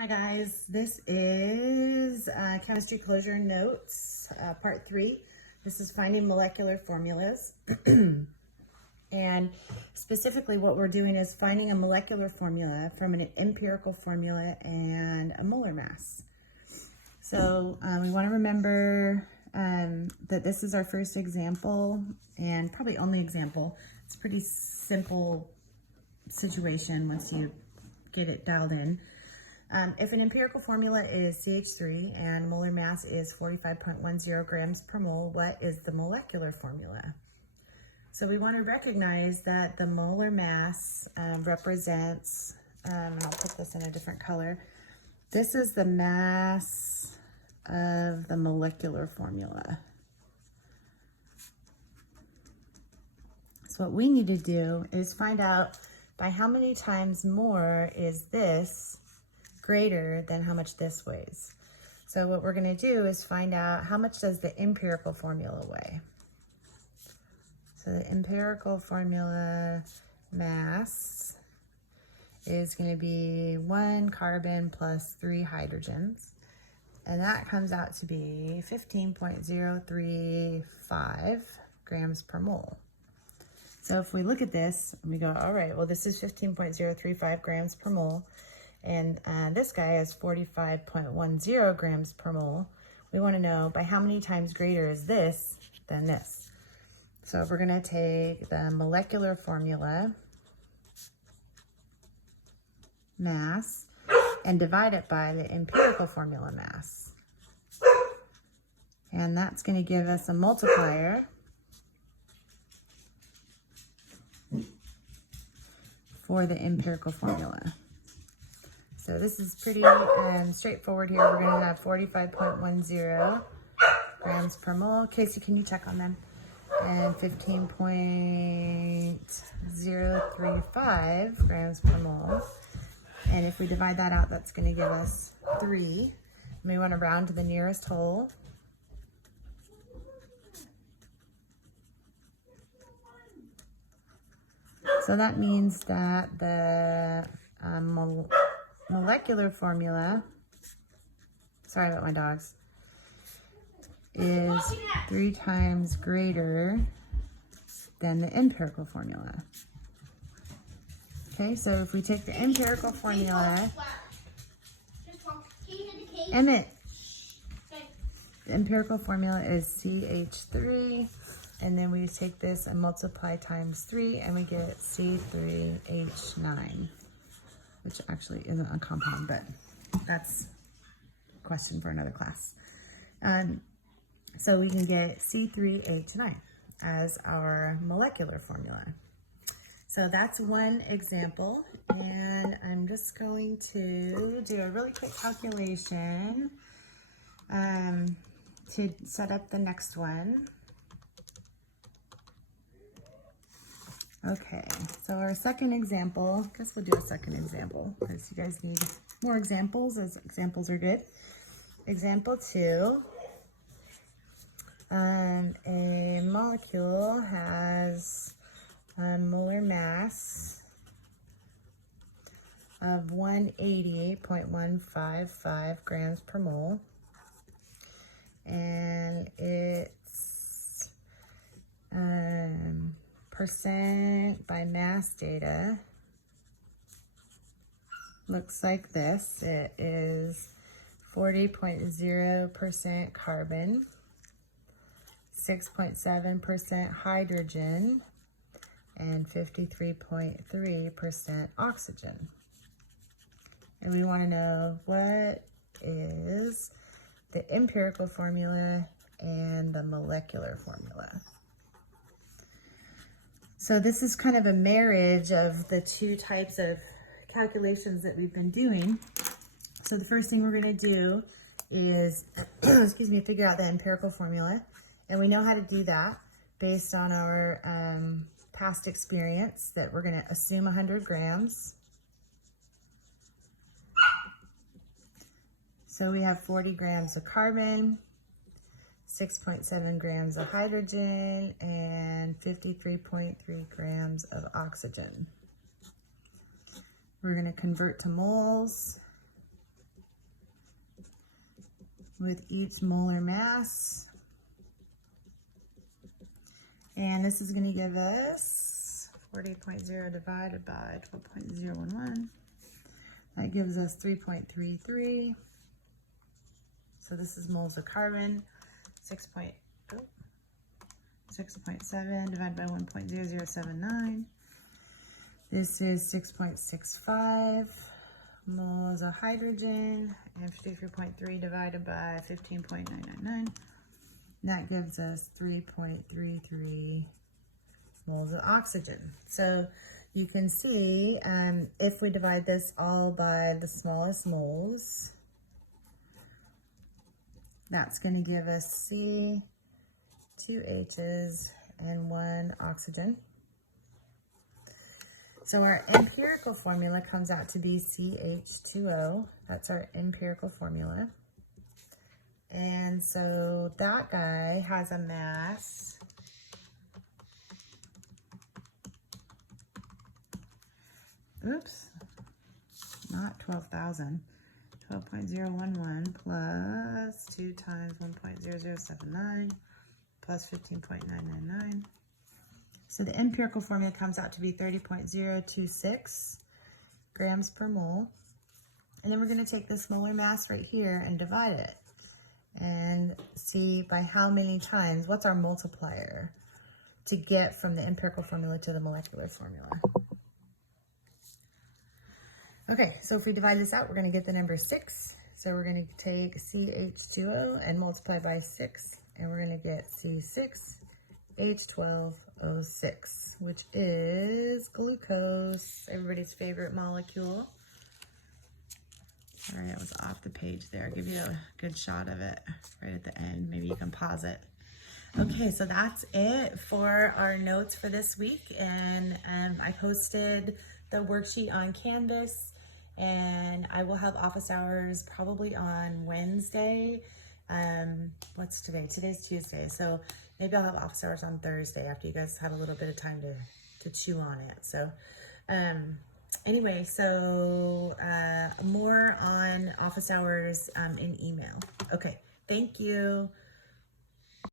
Hi guys, this is Chemistry Closure Notes, Part 3. This is finding molecular formulas. And specifically what we're doing is finding a molecular formula from an empirical formula and a molar mass. So we want to remember that this is our first example and probably only example. It's a pretty simple situation once you get it dialed in. If an empirical formula is CH3 and molar mass is 45.10 grams per mole, what is the molecular formula? So we want to recognize that the molar mass represents, and I'll put this in a different color, this is the mass of the molecular formula. So what we need to do is find out by how many times more is this greater than how much this weighs. So what we're going to do is find out how much does the empirical formula weigh. So the empirical formula mass is going to be 1 carbon plus 3 hydrogens, and that comes out to be 15.035 grams per mole. So if we look at this and we go, all right, well, this is 15.035 grams per mole, and this guy is 45.10 grams per mole. We want to know by how many times greater is this than this. So we're going to take the molecular formula mass and divide it by the empirical formula mass. And that's going to give us a multiplier for the empirical formula. So this is pretty straightforward here. We're going to have 45.10 grams per mole. Casey, can you check on them? And 15.035 grams per mole. And if we divide that out, that's going to give us 3. And we want to round to the nearest whole. So that means that the molecular formula, sorry about my dogs, is 3 times greater than the empirical formula. Okay, so if we take the empirical formula, Emmett, the empirical formula is CH3, and then we take this and multiply times 3, and we get C3H9, which actually isn't a compound, but that's a question for another class. So we can get C3H9 as our molecular formula. So that's one example, and I'm just going to do a really quick calculation to set up the next one. Okay, so our second example, I guess we'll do a second example because you guys need more examples, as examples are good. Example 2, a molecule has a molar mass of 188.155 grams per mole, and its percent by mass data looks like this. It is 40.0% carbon, 6.7% hydrogen, and 53.3% oxygen. And we want to know what is the empirical formula and the molecular formula. So this is kind of a marriage of the two types of calculations that we've been doing. So the first thing we're going to do is, figure out the empirical formula. And we know how to do that based on our past experience, that we're going to assume 100 grams. So we have 40 grams of carbon, 6.7 grams of hydrogen, and 53.3 grams of oxygen. We're going to convert to moles. with each molar mass. And this is going to give us 40.0 divided by 12.011. That gives us 3.33. So this is moles of carbon. 6.7 divided by 1.0079. This is 6.65 moles of hydrogen, and 53.3 divided by 15.999. That gives us 3.33 moles of oxygen. So you can see if we divide this all by the smallest moles, that's going to give us C, 2 H's, and 1 oxygen. So our empirical formula comes out to be CH2O. That's our empirical formula. And so that guy has a mass not 12,000. 12.011 plus 2 times 1.0079 plus 15.999. So the empirical formula comes out to be 30.026 grams per mole. And then we're going to take this molar mass right here and divide it and see by how many times, what's our multiplier to get from the empirical formula to the molecular formula. Okay, so if we divide this out, we're going to get the number 6. So we're going to take CH2O and multiply by 6, and we're going to get C6H12O6, which is glucose, everybody's favorite molecule. Sorry, I was off the page there. I'll give you a good shot of it right at the end. Maybe you can pause it. Okay, so that's it for our notes for this week. And I posted the worksheet on Canvas, and I will have office hours probably on Wednesday. What's today? Today's Tuesday. So maybe I'll have office hours on Thursday after you guys have a little bit of time to chew on it. So, anyway, so more on office hours in email. Okay, thank you.